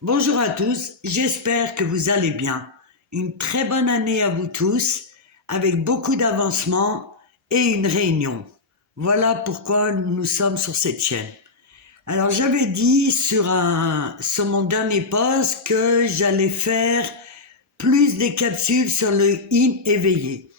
Bonjour à tous, j'espère que vous allez bien. Une très bonne année à vous tous, avec beaucoup d'avancement et une réunion. Voilà pourquoi nous sommes sur cette chaîne. Alors j'avais dit sur mon dernier post que j'allais faire plus des capsules sur le yin éveillé.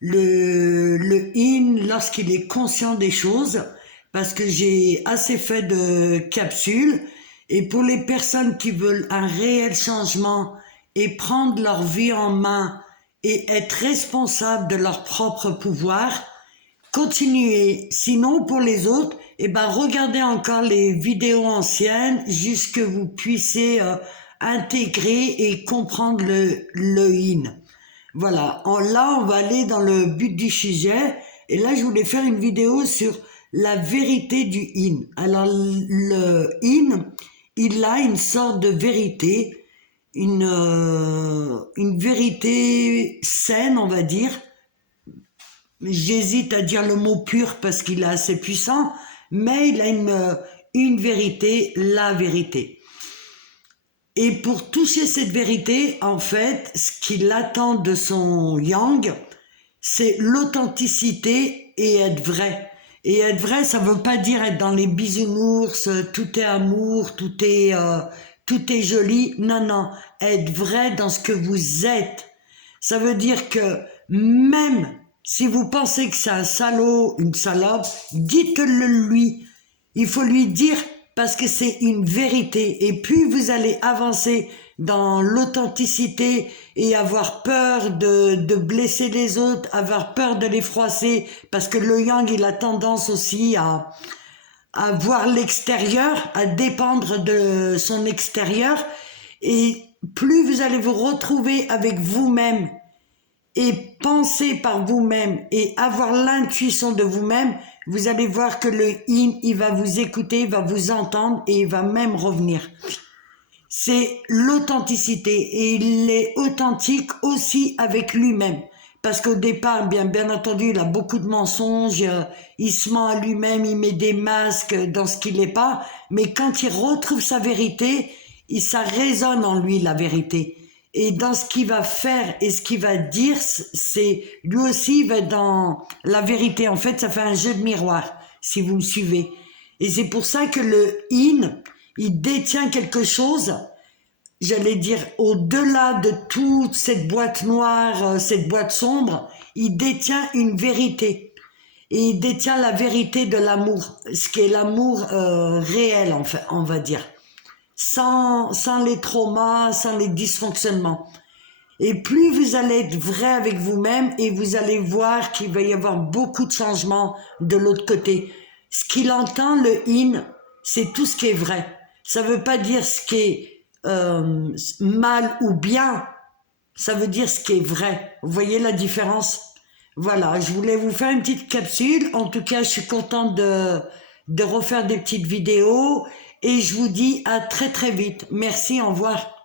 Le yin lorsqu'il est conscient des choses, parce que j'ai assez fait de capsules, et pour les personnes qui veulent un réel changement et prendre leur vie en main et être responsables de leur propre pouvoir, continuez. Sinon, pour les autres, regardez encore les vidéos anciennes jusqu'à ce que vous puissiez intégrer et comprendre le yin. Voilà, là on va aller dans le but du sujet, et là je voulais faire une vidéo sur la vérité du yin. Alors le yin, il a une sorte de vérité, une vérité saine, on va dire. J'hésite à dire le mot pur parce qu'il est assez puissant, mais il a une vérité, la vérité. Et pour toucher cette vérité, en fait, ce qu'il attend de son yang, c'est l'authenticité et être vrai. Et être vrai, ça veut pas dire être dans les bisounours, tout est amour, tout est joli. Non, non, être vrai dans ce que vous êtes. Ça veut dire que même si vous pensez que c'est un salaud, une salope, dites-le lui. Il faut lui dire parce que c'est une vérité. Et plus vous allez avancer dans l'authenticité et avoir peur de blesser les autres, avoir peur de les froisser, parce que le yang, il a tendance aussi à voir l'extérieur, à dépendre de son extérieur. Et plus vous allez vous retrouver avec vous-même et penser par vous-même et avoir l'intuition de vous-même, vous allez voir que le yin, il va vous écouter, il va vous entendre et il va même revenir. C'est l'authenticité, et il est authentique aussi avec lui-même. Parce qu'au départ, bien entendu, il a beaucoup de mensonges, il se ment à lui-même, il met des masques dans ce qu'il n'est pas, mais quand il retrouve sa vérité, ça résonne en lui, la vérité. Et dans ce qu'il va faire et ce qu'il va dire, c'est lui aussi il va être dans la vérité. En fait, ça fait un jeu de miroir, si vous me suivez. Et c'est pour ça que le yin, il détient quelque chose, j'allais dire, au-delà de toute cette boîte noire, cette boîte sombre, il détient une vérité. Et il détient la vérité de l'amour, ce qui est l'amour réel, en fait, on va dire. Sans les traumas, sans les dysfonctionnements. Et plus vous allez être vrai avec vous-même, et vous allez voir qu'il va y avoir beaucoup de changements de l'autre côté. Ce qu'il entend, le yin, c'est tout ce qui est vrai. Ça ne veut pas dire ce qui est mal ou bien, ça veut dire ce qui est vrai. Vous voyez la différence? Voilà, je voulais vous faire une petite capsule. En tout cas, je suis contente de refaire des petites vidéos, et je vous dis à très très vite. Merci, au revoir.